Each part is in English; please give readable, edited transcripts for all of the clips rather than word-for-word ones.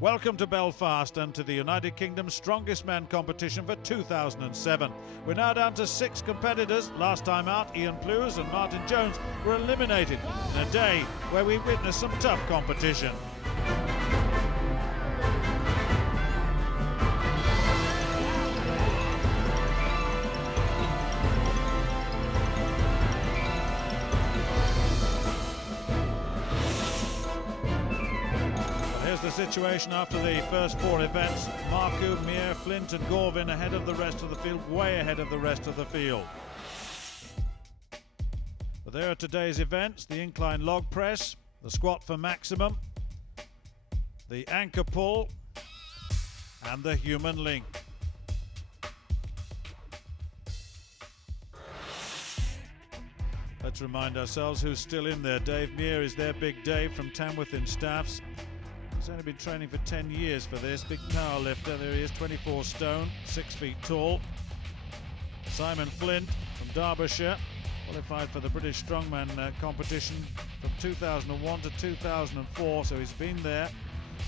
Welcome to Belfast and to the United Kingdom's Strongest Man competition for 2007. We're now down to 6 competitors. Last time out, Ian Plews and Martin Jones were eliminated in a day where we witnessed some tough competition. Here's the situation after the first 4 events. Marcoux, Mere, Flint and Gorvin ahead of the rest of the field, way ahead of the rest of the field. But there are today's events: the incline log press, the squat for maximum, the anchor pull and the human link. Let's remind ourselves who's still in there. Dave Mere is there, Big Dave from Tamworth in Staffs. He's only been training for 10 years for this. Big power lifter, there he is, 24 stone, 6 feet tall. Simon Flint from Derbyshire, qualified for the British Strongman competition from 2001 to 2004, so he's been there,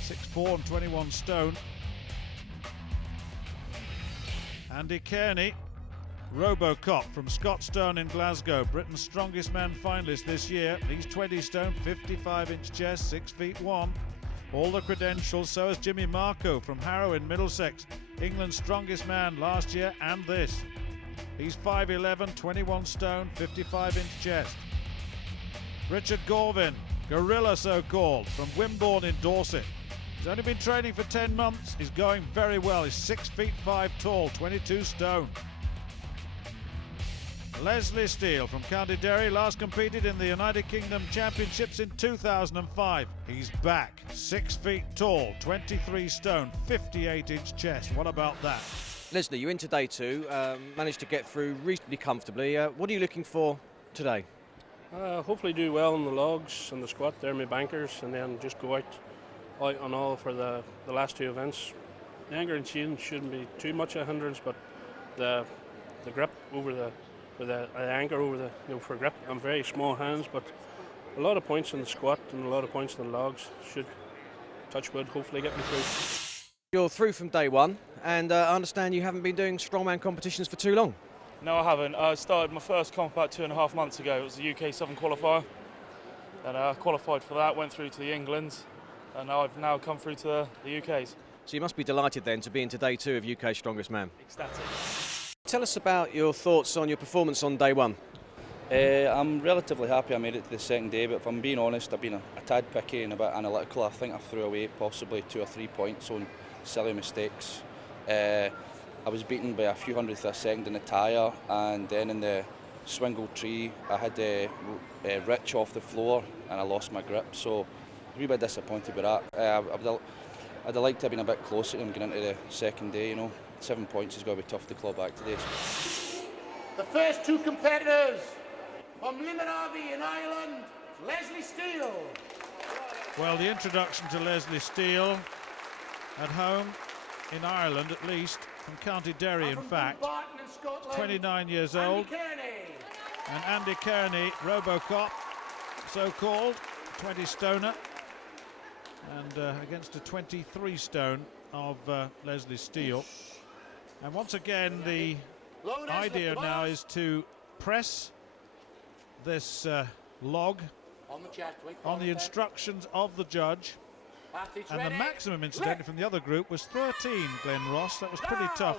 6'4" and 21 stone. Andy Kearney, Robocop from Scotstoun in Glasgow, Britain's Strongest Man finalist this year. He's 20 stone, 55-inch chest, 6 feet 1. All the credentials, so is Jimmy Marcoux from Harrow in Middlesex, England's Strongest Man last year and this. He's 5'11", 21 stone, 55-inch chest. Richard Gorvin, Gorilla so-called, from Wimborne in Dorset. He's only been training for 10 months. He's going very well. He's 6 feet 5 tall, 22 stone. Leslie Steele from County Derry, last competed in the United Kingdom Championships in 2005. He's back, 6 feet tall, 23 stone, 58-inch chest. What about that? Leslie, you're into day 2, managed to get through reasonably comfortably. What are you looking for today? Hopefully do well on the logs and the squat, they're my bankers, and then just go out on all for the last 2 events. The anchor and chain shouldn't be too much a hindrance, but the grip over the anchor over the for grip. I'm very small hands, but a lot of points in the squat and a lot of points in the logs should, touch wood, hopefully get me through. You're through from day 1, and I understand you haven't been doing strongman competitions for too long. No, I haven't. I started my first comp about 2.5 months ago. It was the UK Southern Qualifier, and I qualified for that, went through to the Englands, and I've now come through to the UK's. So you must be delighted then to be into day 2 of UK Strongest Man. Ecstatic. Tell us about your thoughts on your performance on day 1. I'm relatively happy I made it to the second day, but if I'm being honest, I've been a tad picky and a bit analytical. I think I threw away possibly 2 or 3 points on silly mistakes. I was beaten by a few hundredths of a second in the tyre, and then in the swingle tree I had Rich off the floor and I lost my grip, so I was a wee bit disappointed with that. I'd like to have been a bit closer to him going into the second day, you know. 7 points is going to be tough to claw back today. The first 2 competitors from Limonarvey in Ireland, Leslie Steele. Well, the introduction to Leslie Steele at home, in Ireland at least, from County Derry in fact, 29 years old. And Andy Kearney, Robocop, so-called, 20 stoner, and against a 23 stone of Leslie Steele. And once again, the idea now is to press this log on the instructions of the judge. And the maximum, incidentally, from the other group was 13, Glen Ross. That was pretty tough.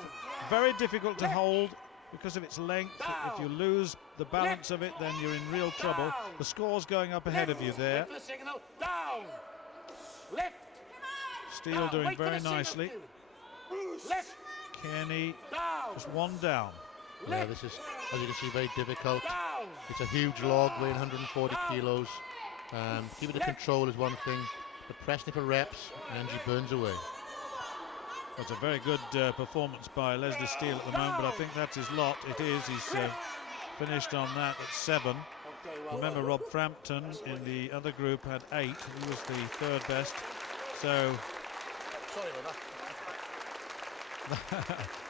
Very difficult to hold because of its length. If you lose the balance of it, then you're in real trouble. The score's going up ahead of you there. Steele doing very nicely. Kearney just 1 down. Yeah, this is, as you can see, very difficult. It's a huge log weighing 140 kilos. Keeping the control is one thing, but pressing it for reps, and she burns away. That's a very good performance by Leslie Steele at the moment, but I think that's his lot. It is. He's finished on that at 7. Remember, Rob Frampton in the other group had 8. He was the 3rd best. So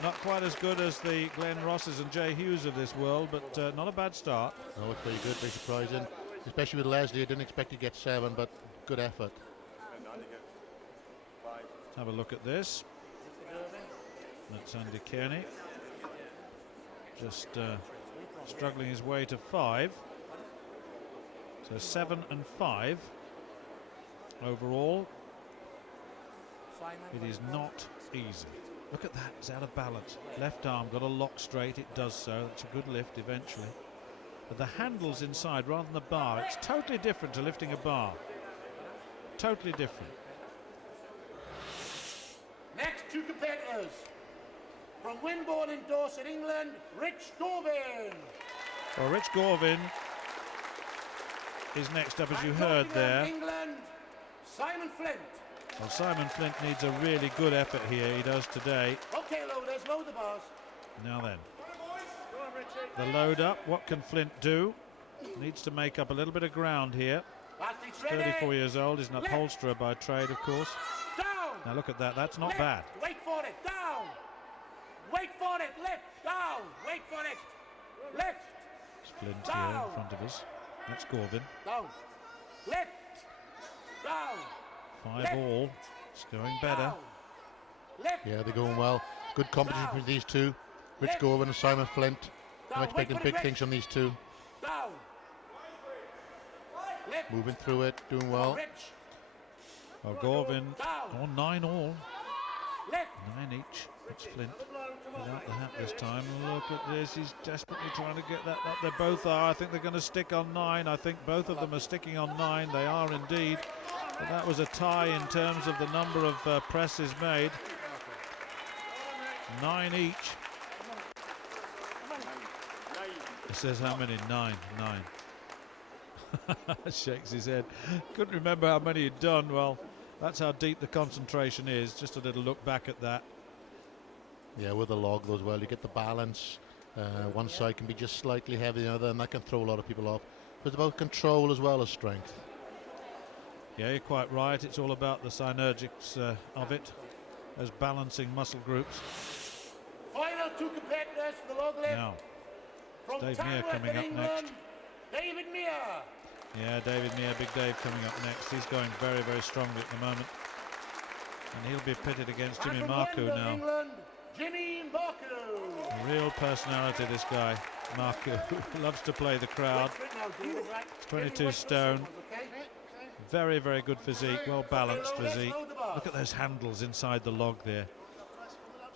not quite as good as the Glen Rosses and Jay Hughes of this world, but not a bad start. No, it's very good, very surprising. Especially with Leslie, I didn't expect to get 7, but good effort. Let's have a look at this. That's Andy Kearney. Just struggling his way to 5. So 7 and 5 overall. It is not easy. Look at that, it's out of balance. Left arm got a lock straight, it does so. It's a good lift eventually. But the handle's inside rather than the bar. It's totally different to lifting a bar. Totally different. Next 2 competitors. From Wimborne in Dorset, England, Rich Gorvin. Well, Rich Gorvin is next up, as you heard there. England, Simon Flint. Well, Simon Flint needs a really good effort here. He does today. Okay, loaders, load the bars. Now then, the load up. What can Flint do? Needs to make up a little bit of ground here. Athletes He's ready. 34 years old. He's an upholsterer by trade, of course. Down. Now look at that. That's not Lift. bad. Wait for it. Down. Wait for it. Lift. Down. Wait for it. Lift. It's Flint here in front of us. That's Gorvin. Down. Lift. Down. 5 all. It's going better. Down. Lift. Yeah, they're going well. Good competition between these two. Rich Gorvin and Simon Flint. I'm expecting big things from these two. Down. Lift. Moving through it, doing well. Rich. Well, Gorvin Down. on 9 all. Lift. 9 each. That's Flint without the hat this time. Look at this. He's desperately trying to get that up. They both are. I think they're going to stick on 9. I think both of them are sticking on 9. They are indeed. But that was a tie in terms of the number of presses made. 9 each. It says how many? 9. Shakes his head. Couldn't remember how many he'd done. Well, that's how deep the concentration is. Just a little look back at that. Yeah, with the log though as well, you get the balance. One side can be just slightly heavier than the other, and that can throw a lot of people off. But it's about control as well as strength. Yeah, you're quite right. It's all about the synergics of it, as balancing muscle groups. Final 2 competitors for the log lift. Now, From Dave Meir Tamworth coming in up England, next. David Meir. Yeah, David Meir, Big Dave coming up next. He's going very, very strongly at the moment. And he'll be pitted against Jimmy And from Marcoux London, now. England, Jimmy Marcoux. A real personality, this guy, Marcoux. Loves to play the crowd. 22 stone. Very, very good physique, well balanced physique. Look at those handles inside the log there.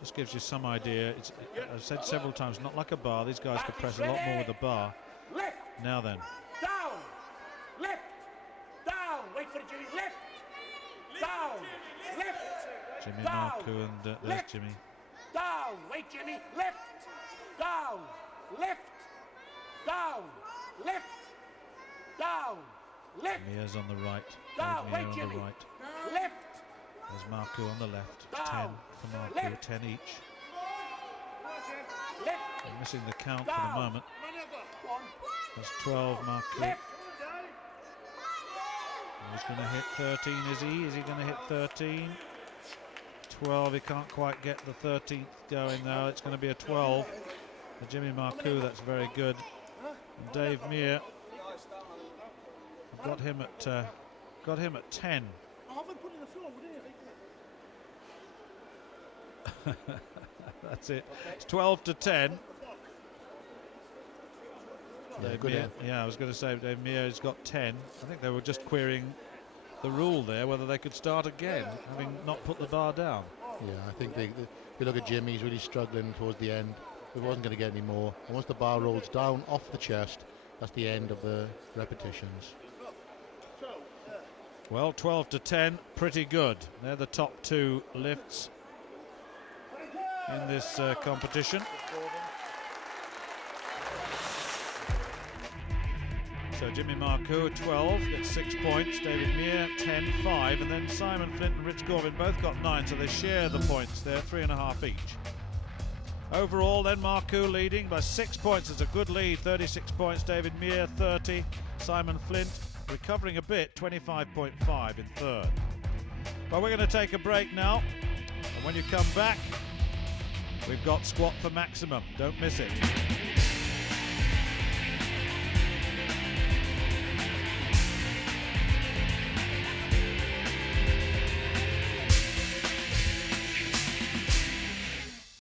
Just gives you some idea. I've said several times, not like a bar. These guys could press a lot more with a bar. Lift. Now then. Down. Lift. Down. Wait for it, Jimmy. Lift. Down. Lift. Jimmy Down. Marcoux and there's Lift. Jimmy. Down. Wait, Jimmy. Lift. Down. Lift. Down. Lift. Down. Lift. Meir's on the right. Down. Dave Meir Wait, on Jimmy. the right. Lift. There's Marcoux on the left. Down. 10 for Marcoux, Lift. 10 each. Lift. I'm missing the count for Down. the moment. One. That's 12, Marcoux. Lift. He's going to hit 13, is he? Is he going to hit 13? 12, he can't quite get the 13th going now. It's going to be a 12 for Jimmy Marcoux. That's very good. And Dave Meir got him at 10. That's it. It's 12 to 10. Yeah, Dave good Meir, end. yeah, I was going to say Dave Meir's got 10. I think they were just querying the rule there, whether they could start again, having not put the bar down. Yeah, I think if you look at Jimmy, he's really struggling towards the end. He wasn't going to get any more. And once the bar rolls down off the chest, that's the end of the repetitions. Well, 12 to 10, pretty good. They're the top 2 lifts in this competition. So Jimmy Marcoux, 12, gets 6 points. David Meir, 10-5. And then Simon Flint and Rich Gorvin both got 9, so they share the points there, 3.5 each. Overall, then Marcoux leading by 6 points. It's a good lead, 36 points. David Meir, 30. Simon Flint recovering a bit, 25.5 in third. Well, we're going to take a break now. And when you come back, we've got Squat for Maximum. Don't miss it.